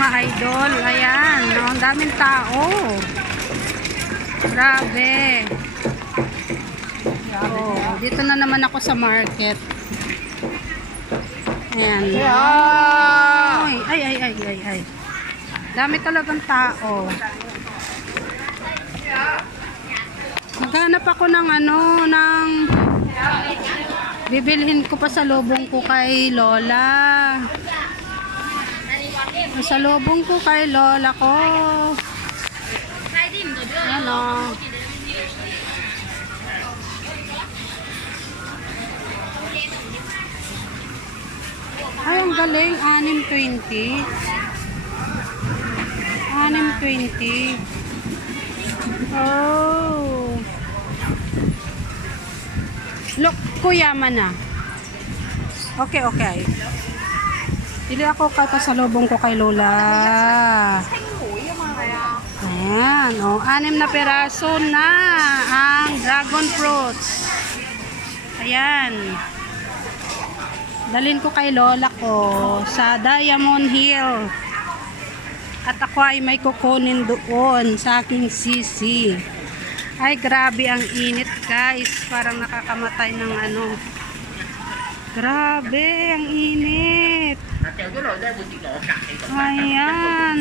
mga idol. Ayan, no? Ang daming tao. Grabe. Oh, dito na naman ako sa market. Ayan. Ay. Dami talagang tao. Maghanap ako ng bibilhin ko pa sa lubong ko kay Lola. Sa lubong ko kay Lola ko. Ano? Ay, ang galing. 6.20. 6.20. Oh. Look, kuya man na. Okay. Pili ako pasalubong ko kay Lola. Ayan, oh, 6 na peraso na ang dragon fruits. Ayan. Dalhin ko kay Lola ko sa Diamond Hill. At ako ay may kukunin doon sa aking sisi. Ay, grabe ang init, guys. Parang nakakamatay ng Grabe, ang init. Ayan.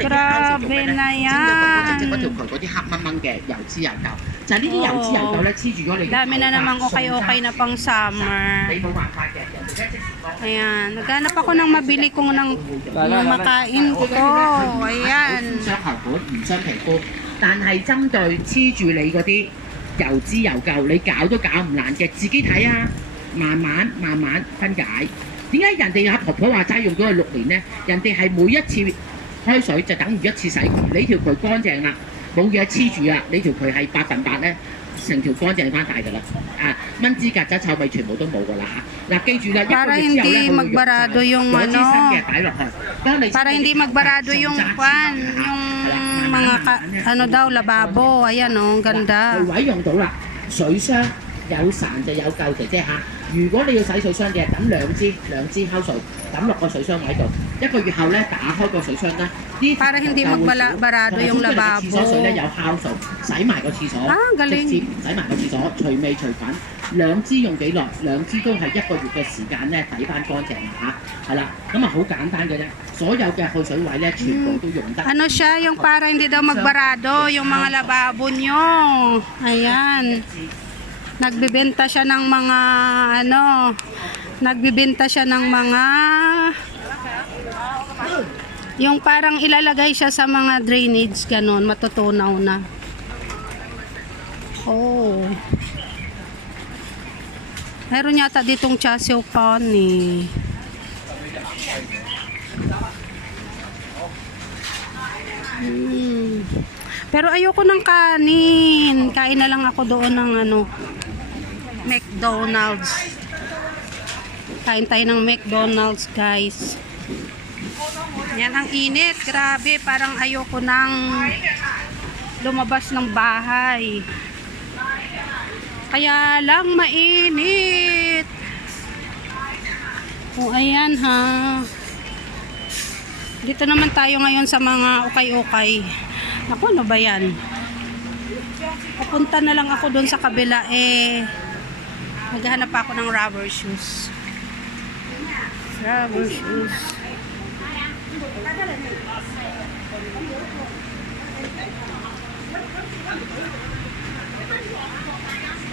Grabe na yan. Dami na namang okay na pang summer. Ayan. Naghanap ako ng mabili kong ng makain ko. Ayan. 但係針對黐住你嗰啲油脂油垢，你搞都搞唔爛嘅，自己睇啊，慢慢分解。點解人哋阿婆婆話齋用咗佢6年呢？人哋係每一次開水就等於一次洗渠，你條渠乾淨啦，冇嘢黐住啦，你條渠係100%呢，成條乾淨翻晒㗎啦。啊，蚊子曱甴臭味全部都冇㗎啦嚇。嗱，記住啦，一個月之後咧，佢會溶晒，攞支新嘅擺落去。Para hindi magbarado yung mga daw lababo. Ayan ang ganda. 位用到啦，水箱有潺就有舊姐姐嚇。如果你要洗水箱嘅，抌兩支酵素抌落個水箱位度，一個月後咧打開個水箱咧，啲 Para hindi magbarado yung lababo. 廁所水咧有酵素，洗埋個廁所，直接洗埋個廁所，除味除粉。兩支用幾耐？兩支都係1個月嘅時間咧，洗翻乾淨嚇，係啦，咁啊好簡單嘅啫。所有嘅去水位咧，全部都用得。Ano siya, yung para hindi daw magbarado yung mga lababo nyo. Ayan. Nagbibenta siya ng mga yung parang ilalagay siya sa mga drainage ganon, matutunaw na. Oh. Meron yata ditong chasio pan eh. Pero ayoko ng kanin. Kain na lang ako doon ng McDonald's. Kain tayo ng McDonald's, guys. Yan ang init. Grabe, parang ayoko nang lumabas ng bahay. Kaya lang mainit. O ayan ha. Dito naman tayo ngayon sa mga ukay-ukay. Ako, ano ba yan? Papunta na lang ako doon sa kabila maghahanap ako ng rubber shoes.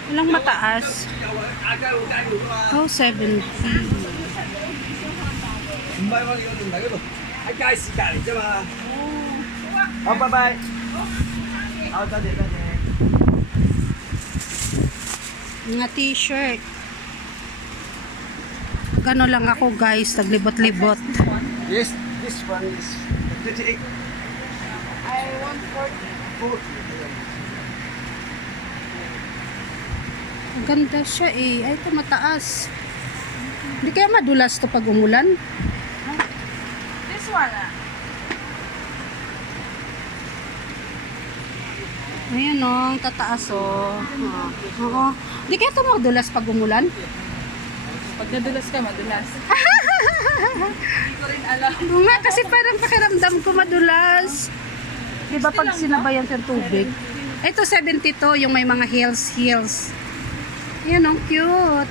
Walang mataas. Oh, 70. Oh, bye-bye. Oh, tadi. Mga t-shirt. Gano lang ako, guys, naglibot-libot. Yes, this one is 38. I want 40. Ang ganda siya eh. Ay, ito mataas. Hindi kaya madulas to pag umulan? This one Ayan o, ang tataas o. Oo. Hindi kaya ito madulas pag umulan? Pag nadulas ka, madulas. Hindi ko rin alam. Oo nga, kasi parang pakiramdam ko madulas. Di ba pag sinabayan sa tubig? Ito 72, yung may mga heels. Yan, ang cute.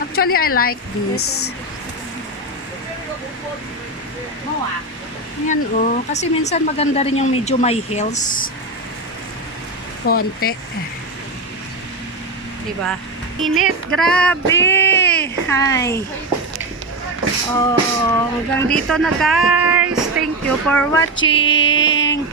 Actually, I like this. Mawa. Yan, oh. Kasi minsan maganda rin yung medyo may heels. Konti. Diba? Init, grabe. Hi. Oh, hanggang dito na guys. Thank you for watching.